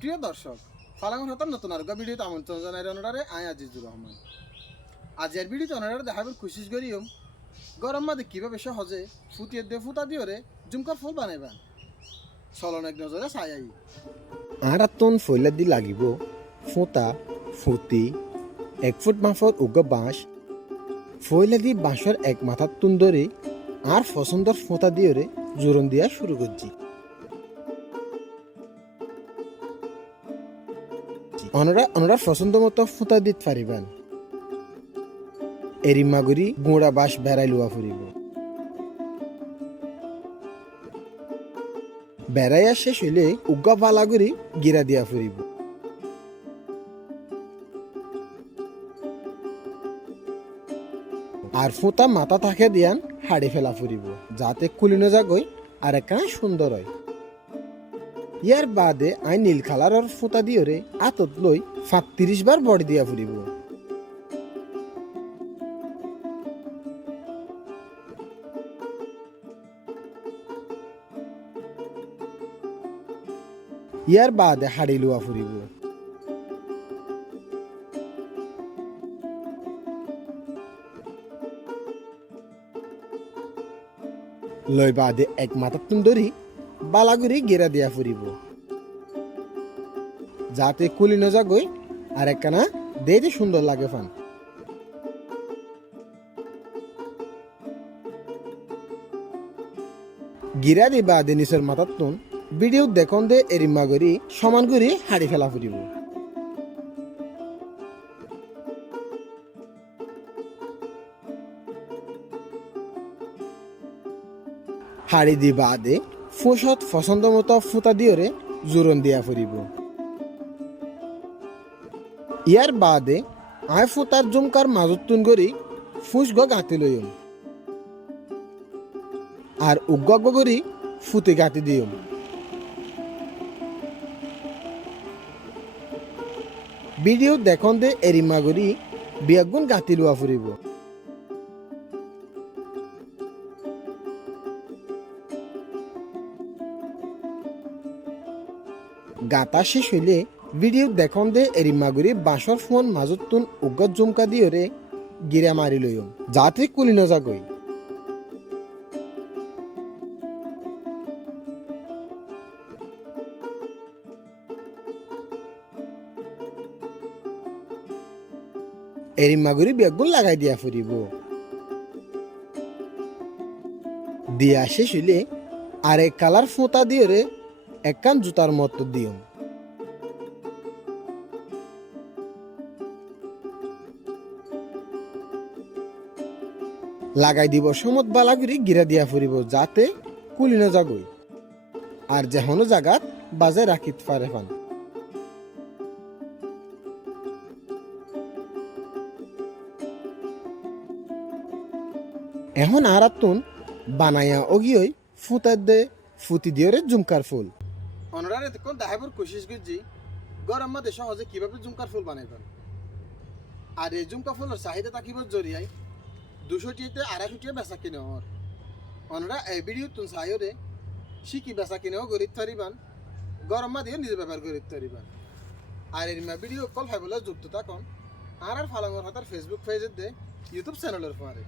প্রিয় দর্শক, ফালাঙ্গন হতার নতুন আরো ভিডিওতে আমন্ত্রণ জানাই অনারে আয় আজিজুর রহমান। আজের ভিডিওতে অনারে দেখাবেন কোশিশ করিম গরম মাদে কীভাবে সহজে ফুটিয়ে দিয়ে ফুটা দিয়ে জুমকার ফুল বানাইবেন। চলন এক নজরে চাই আই। আর আত্মন ফইলা দি লাগিব ফুটা ফুটি 1 ফুট মাফর উগা বাঁশ ফইলা দি বাঁশের এক মাথার তুন ধরে আর পছন্দর ফুটা দিয়ে জোরন দিয়া শুরু করছি। অনরা পছন্দ মতো ফুটা দিতে পারিবেন। এরিমাগুড়ি গুঁড়া বাঁশ বেড়াই লুয়া ফুরিব। বেড়াইয়া শেষ হইলে উগা বালাগুড়ি গিরা দিয়া ফুরিব। আর ফুটা মাথা থাকে দিয়ান হাড়ি ফেলা ফুরিব যাতে কুলিনো যাগই আর একটা সুন্দর হয়। ইয়ার বাদে আই নীল কালারের ফুটা দিয়ে আতত লই 35 বার বড়ি দিয়া ফুরিব। ইয়ার বাদে হাড়ি লুয়া ফুরিব। লই বাদে এক মাথার তুন ধরি বালাগুড়ি গেরা দিয়া ফুরিব যাতে কুলি ন যাগই আর একখানা দেখতে সুন্দর লাগে ফান। গিরা দি বাদে নিচের মাথার তুন ভিডিও দেখুন দে এরিমা গড়ি সমান করে হাড়ি ফেলা ফুরিব। হাড়ি দি বাদে ফুসত পছন্দ মতো ফুটা দিয়ে জোরন দিয়া ফুরিব। ইয়ার বাদে আয় ফুটার জুমকার মাজত তুন করি ফুস গাঁতি লইম আর উগ্গ করি ফুটে গাঁতি দিম। ভিডিও দেখুন দে এরিমা গড়ি বিয়াগুন গাঁতি লুয়া ফুরিব। গাতা শেষ হইলে ভিডিও দেখুন দে এরিমাগুড়ি বাঁশর ফোন মাজত তুন উগত জুমকা দিয়ে গিরা মারি লইম যাতে কুলি ন যাগই। এরিমাগুড়ি বেগুন লাগাই দিয়া ফুরিব। দিয়া শেষ হইলে আর এক কালার ফোঁতা দিয়ে একখান জুতার মতো দিম। লাগাই দিব সমত বালাগুড়ি গিরা দিয়া ফুরিব যাতে কুলি ন যাগই আর যেহনো জাগাত বাজে রাখিত পারে ফান। এখন আর আতুন বানাইয়া অগিয়ে ফুটা দে ফুটি দিয়ে জুমকার ফুল। অনারে দেখুন দেখাবার কোশিশ করছি গরম মাদে সহজে কিভাবে জুমকার ফুল বানাইবেন। আর এই জুমকা ফুলের চাহিদা থাকিবার জরিয়ায় 200 টিতে 250 টিয়া বেচা কিনে হর। অনরা এই ভিডিও তুন চাইরে শিখি বেচা কিনেও গরিব থারিবান, গরম মাদিও নিজে ব্যবহার গরিব থারিবান। আর এর ভিডিও কল ফাইবলে যুক্ত থাকুন আর ফালাঙ্গর হাতার ফেসবুক পেজের দে ইউটিউব চ্যানেলের পরে।